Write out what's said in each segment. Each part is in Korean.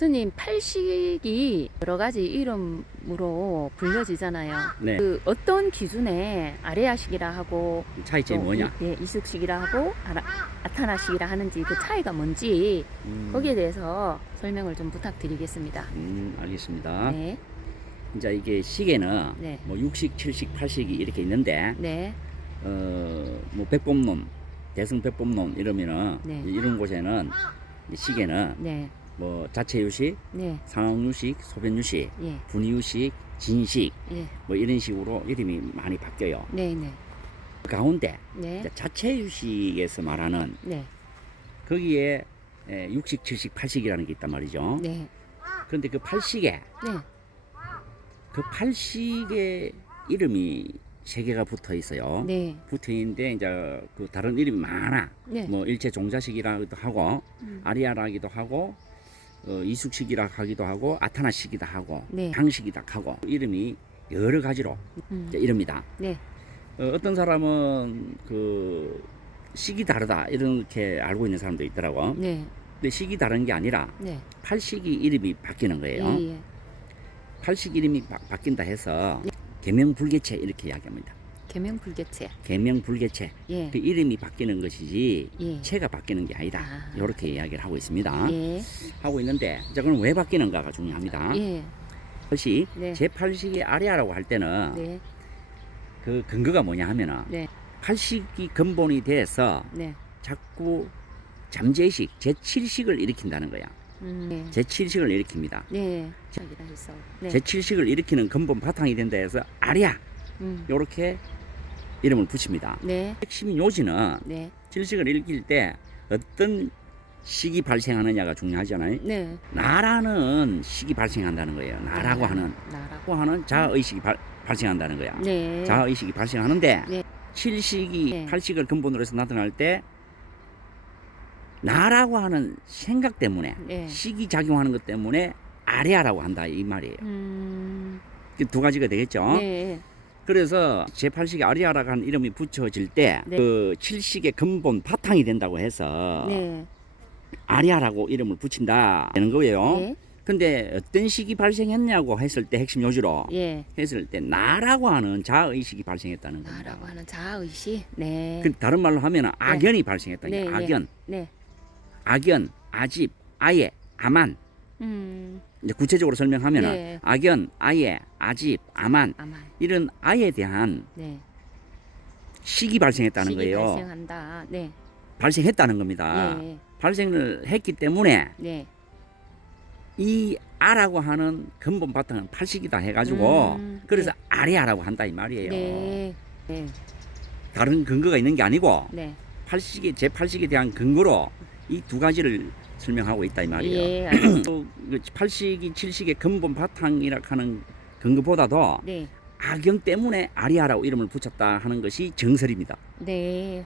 스님, 팔식이 여러 가지 이름으로 불려지잖아요. 네. 그 어떤 기준에 아레아식이라 하고 차이점이 뭐냐? 이숙식이라 하고 아타나식이라 하는지 그 차이가 뭔지 거기에 대해서 설명을 좀 부탁드리겠습니다. 알겠습니다. 네. 이제 이게 시계는 네. 뭐 6식, 7식, 8식이 이렇게 있는데 네. 뭐 백법론, 대승백법론 이러면은 네. 이런 곳에는 이 시계는 네. 뭐 자체유식, 네. 상황유식, 소변유식, 예. 분유식, 진식 예. 뭐 이런 식으로 이름이 많이 바뀌어요. 네. 네. 그 가운데 네. 이제 자체유식에서 말하는 네. 거기에 6식, 7식, 8식이라는 게 있단 말이죠. 네. 그런데 그 8식에 네. 그 8식의 이름이 세 개가 붙어 있어요. 네. 붙어 있는데 이제 그 다른 이름이 많아. 네. 뭐 일체 종자식이라고도 하고 아리아라기도 하고 이숙식이라 하기도 하고 아타나식이다 하고 네. 항식이다 하고 이름이 여러 가지로 이제 이릅니다. 네. 어떤 사람은 그 식이 다르다 이렇게 알고 있는 사람도 있더라고. 네. 근데 식이 다른 게 아니라 네. 팔식이 이름이 바뀌는 거예요. 예. 예. 팔식 이름이 바뀐다 해서 계명불개체 이렇게 이야기합니다. 계명불개체. 계명불개체. 예. 그 이름이 바뀌는 것이지 예. 체가 바뀌는 게 아니다. 아. 이렇게 이야기를 하고 있습니다. 예. 하고 있는데 자 그럼 왜 바뀌는가가 중요합니다. 예. 팔식 네. 제8식이 아리아라고 할 때는 네. 그 근거가 뭐냐 하면은 네. 팔식이 근본이 돼서 네. 자꾸 잠재의식 제7식을 일으킨다는 거야. 네. 제7식을 일으킵니다. 네. 저기다 해서. 네. 제7식을 일으키는 근본 바탕이 된다 해서 아리아 이렇게 이름을 붙입니다. 네. 핵심 요지는 네. 7식을 일으킬 때 어떤 식이 발생하느냐가 중요하잖아요. 네. 나라는 식이 발생한다는 거예요. 나라고 하는 자아의식이 발생한다는 거야. 네. 자아의식이 발생하는데 네. 7식이 네. 8식을 근본으로 해서 나타날 때 나라고 하는 생각 때문에 네. 식이 작용하는 것 때문에 아리아라고 한다 이 말이에요. 두 가지가 되겠죠. 네. 그래서 제8식이 아리아라고 하는 이름이 붙여질 때 네. 그 7식의 근본 바탕이 된다고 해서 네. 아리아라고 이름을 붙인다 되는 거예요. 네. 근데 어떤 식이 발생했냐고 했을 때 핵심 요지로 예. 했을 때 나라고 하는 자의식이 발생했다는 겁니다. 나라고 하는 자아의식. 네. 그 다른 말로 하면 악연이 발생했다. 네. 악연, 네. 악연, 아집, 아예, 아만. 이제 구체적으로 설명하면 네. 악연, 아예, 아집, 아만 아마. 이런 아에 대한 네. 식이 발생했다는 식이 거예요. 발생한다. 네. 발생했다는 겁니다. 예. 발생을 했기 때문에 네. 이 아라고 하는 근본 바탕은 팔식이다 해가지고 그래서 네. 아리아라고 한다 이 말이에요. 네. 네. 다른 근거가 있는 게 아니고 네. 팔식이 제8식에 대한 근거로 이 두 가지를 설명하고 있다 이 말이에요. 예, 알겠습니다. 또 8식이 7식의 근본 바탕이라 하는 근거보다도 네. 악연 때문에 아리아라고 이름을 붙였다 하는 것이 정설입니다. 네.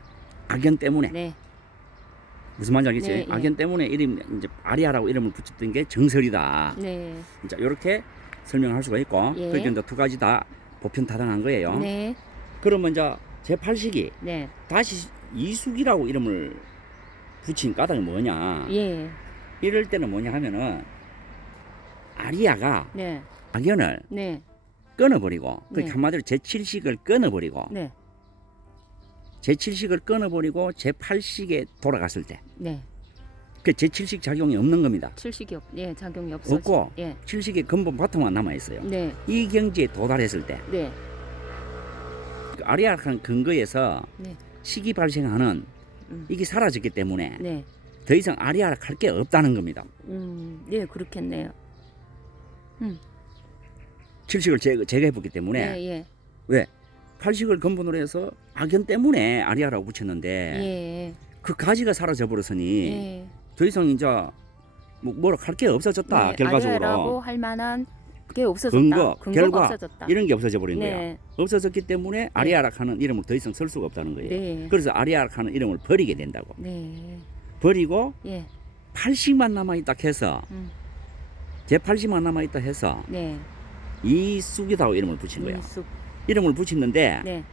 악연 때문에. 네. 무슨 말인지 알겠지? 네, 예. 악연 때문에 이제 아리아라고 이름을 붙였던 게 정설이다. 네. 자, 이렇게 설명할 수가 있고, 예. 그러니까 이제 두 가지 다 보편타당한 거예요. 네. 그러면 이제 제8식이 네. 다시 이숙이라고 이름을 붙인 까닭이 뭐냐? 예. 이럴 때는 뭐냐 하면은 아리아가 네. 악연을 네. 끊어버리고, 네. 그 한마디로 제7식을 끊어버리고, 네. 제7식을 끊어버리고 제8식에 돌아갔을 때, 네. 그 제7식 작용이 없는 겁니다. 칠식이 작용이 없어지. 없고 예. 7식의 근본 바탕만 남아 있어요. 네. 이 경지에 도달했을 때, 네. 그 아리아라는 근거에서 네. 식이 발생하는 이게 사라졌기 때문에 네. 더 이상 아리아라 할 게 없다는 겁니다. 네, 그렇겠네요. 7식을 제거해보기 때문에 예, 예. 왜? 8식을 근본으로 해서 악연 때문에 아리아라고 붙였는데 예. 그 가지가 사라져 버렸으니 예. 더 이상 이제 뭐라 할 게 없어졌다. 네, 결과적으로 아리아라고 할 만한 게 없어졌다. 근거, 근거가 결과 없어졌다. 이런 게 없어져 버린 거야. 네. 없어졌기 때문에 아리아라 하는 이름을 더 이상 쓸 수가 없다는 거예요. 네. 그래서 아리아라 하는 이름을 버리게 된다고. 네. 버리고 예. 8식만 남아있다 해서 제8식만 남아있다 해서 네. 이숙이라고 이름을 붙인 거야. 이숙. 이름을 붙였는데 네.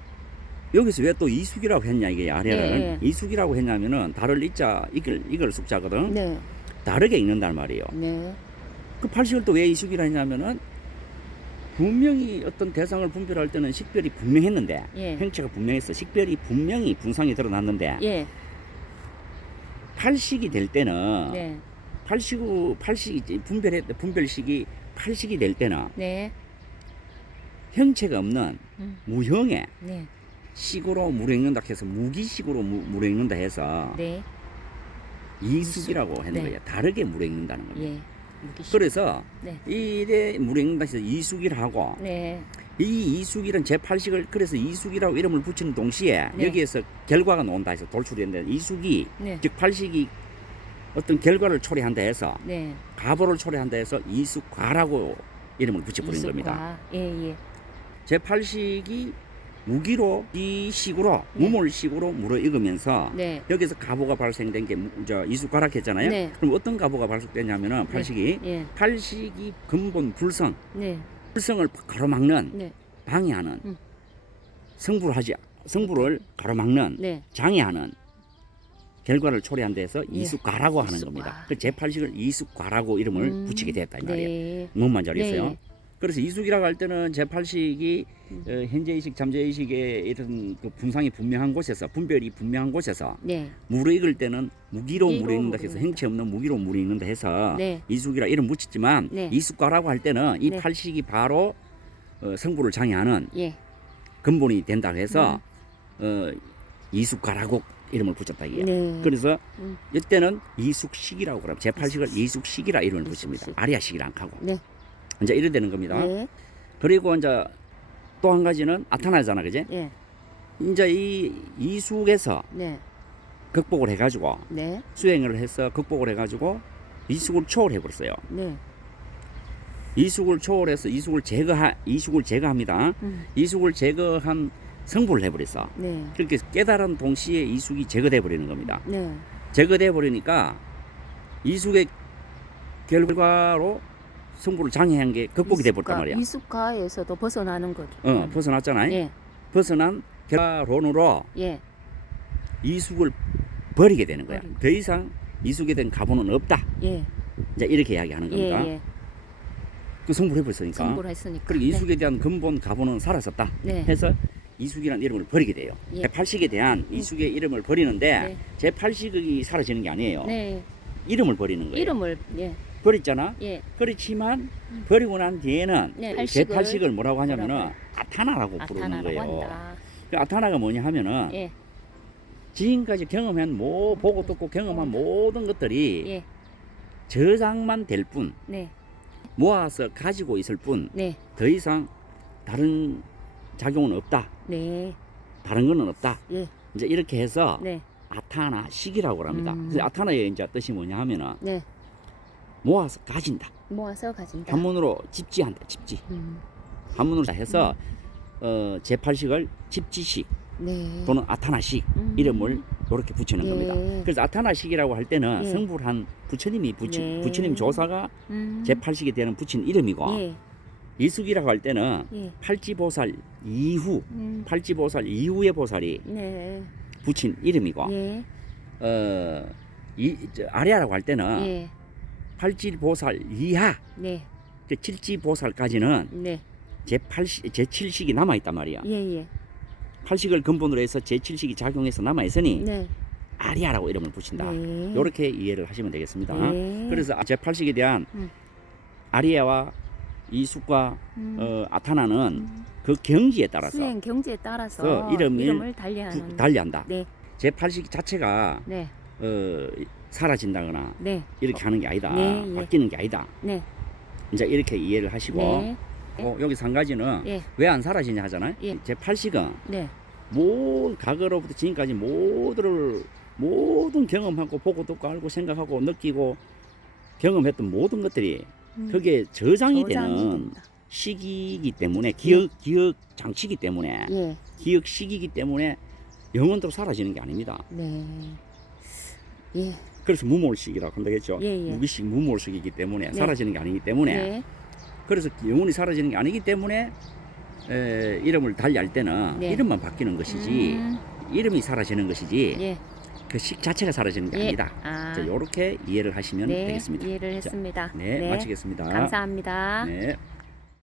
여기서 왜 또 이숙이라고 했냐 이게 아래를 네. 이숙이라고 했냐면은 다를 이자 이걸 숙자거든. 네. 다르게 읽는단 말이에요. 네. 그 팔식을 또 왜 이숙이라 했냐면은 분명히 어떤 대상을 분별할 때는 식별이 분명했는데 예. 행체가 분명했어. 식별이 분명히 분상이 드러났는데 예. 팔식이 될 때는 네. 팔식이 분별식이 팔식이 될 때는 네. 형체가 없는 무형의 네. 식으로 물을 읽는다 해서 무기식으로 물을 읽는다 해서 네. 이숙이라고 하는 네. 거예요. 다르게 물을 읽는다는 겁니다. 예. 무기식. 그래서 네. 이래 물을 읽는다 해서 이숙이라 하고 네. 이 이숙이란 제8식을 그래서 이숙이라고 이름을 붙이는 동시에 네. 여기에서 결과가 나온다 해서 돌출이 된다. 이숙이 네. 즉 8식이 어떤 결과를 초래한다 해서 네. 가보를 초래한다 해서 이숙과라고 이름을 붙여버린 겁니다. 이숙과. 예, 예. 제8식이 무기로 이 식으로 네. 무몰식으로 물을 읽으면서 네. 여기서 가보가 발생된 게 이숙과락 했잖아요. 네. 그럼 어떤 가보가 발생됐냐면은 팔식이 예. 팔식이 근본 불성 네. 불성을 가로막는 네. 방해하는 음. 성불을 가로막는 네. 장애하는 결과를 초래한 데서 예. 이숙과라고 하는 이숙과. 겁니다. 그 제8식을 이숙과라고 이름을 붙이게 됐다 이 말이에요. 네. 뭔 말인지 알겠어요? 네. 그래서 이숙이라고 할 때는 제8식이 현재의식, 잠재의식의 이런 그 분상이 분명한 곳에서 분별이 분명한 곳에서 네. 물을 읽을 때는 무기로 무기로 물을 읽는다 물을 해서 읽는다. 행체 없는 무기로 물을 읽는다 해서 네. 이숙이라 이름 붙였지만 네. 이숙과라고 할 때는 이 네. 8식이 바로 성불을 장애하는 예. 근본이 된다고 해서 이숙과라고 이름을 붙였다 이게. 네. 그래서 음. 이때는 이숙식이라고 그러면 제8식을 이숙식이라 이름을 붙입니다. 이숙식. 아리아식이라 안 하고. 네. 이제 이래 되는 겁니다. 네. 그리고 이제 또 한 가지는 아타나잖아, 그지? 예. 이제 이 이숙에서 네. 극복을 해가지고 네. 수행을 해서 극복을 해가지고 이숙을 초월해 버렸어요. 네. 이숙을 초월해서 이숙을 제거합니다. 이숙을 제거한 성불을 해버렸어. 네. 그렇게 깨달은 동시에 이숙이 제거돼 버리는 겁니다. 네. 제거돼 버리니까 이숙의 결과로 성불을 장애한 게 극복이 돼 버렸단 말이야. 이숙가에서도 벗어나는 거죠. 벗어났잖아요. 예. 벗어난 결과론으로 예. 이숙을 버리게 되는 거야. 버리고. 더 이상 이숙에 대한 가보는 없다. 예. 이제 이렇게 이야기하는 예. 겁니다. 예. 그 성불해버렸으니까. 성불했으니까. 그리고 이숙에 대한 근본 가보는 사라졌다. 네. 해서 이숙이라는 이름을 버리게 돼요. 예. 제8식에 대한 이숙의 이름을 버리는데 네. 제8식이 사라지는 게 아니에요. 네. 이름을 버리는 거예요. 이름을 예. 버렸잖아. 예. 그렇지만 버리고 난 뒤에는 네. 제8식을 뭐라고 하냐면은 뭐라고요? 아타나라고 부르는 아타나라고 거예요. 한다. 그 아타나가 뭐냐 하면은 예. 지금까지 경험한 보고 듣고 경험한 모든 것들이 예. 저장만 될 뿐, 네. 모아서 가지고 있을 뿐, 네. 더 이상 다른 작용은 없다. 네. 다른 거는 없다. 예. 이제 이렇게 해서 네. 아타나식이라고 합니다. 그래서 아타나의 이제 뜻이 뭐냐 하면은 네. 모아서 가진다. 모아서 가진다. 한문으로 집지한다. 집지. 한문으로 해서 제8식을 집지식 네. 또는 아타나식 이름을 이렇게 붙이는 예. 겁니다. 그래서 아타나식이라고 할 때는 예. 성불한 부처님이 네. 부처님 조사가 제8식에 대한 붙인 이름이고 예. 이숙이라고 할 때는 예. 팔지보살 이후 팔지보살 이후의 보살이 네. 붙인 이름이고 예. 아리아라고 할 때는 예. 팔지보살 이하 네. 칠지보살까지는 네. 제7식이 남아있단 말이야. 예. 예. 8식을 근본으로 해서 제7식이 작용해서 남아있으니 네. 아리아라고 이름을 붙인다. 네. 이렇게 이해를 하시면 되겠습니다. 네. 그래서 제8식에 대한 음. 아리아와 이숙과 아타나는 그 경지에 따라서 수행 경지에 따라서 이름을 달리하는. 달리한다. 네. 제8식 자체가 네. 사라진다거나 네. 이렇게 하는 게 아니다. 네, 예. 바뀌는 게 아니다. 네. 이제 이렇게 이해를 하시고 네. 여기서 한 가지는 예. 왜 안 사라지냐 하잖아요. 예. 제8식은 네. 과거로부터 지금까지 모든 경험하고 보고 듣고 알고 생각하고 느끼고 경험했던 모든 것들이 그게 저장이 되는 된다. 시기이기 때문에 기억 장치이기 때문에 예. 기억 시기이기 때문에 영원토록 사라지는 게 아닙니다. 네. 예. 그래서 무몰식이라고 한다겠죠. 예, 예. 무기식 무몰식이기 때문에 네. 사라지는 게 아니기 때문에 네. 그래서 영원히 사라지는 게 아니기 때문에 이름을 달리할 때는 네. 이름만 바뀌는 것이지 이름이 사라지는 것이지 예. 그 식 자체가 사라지는 게 예. 아니다. 아. 자, 이렇게 이해를 하시면 네, 되겠습니다. 이해를 했습니다. 네, 마치겠습니다. 감사합니다. 네.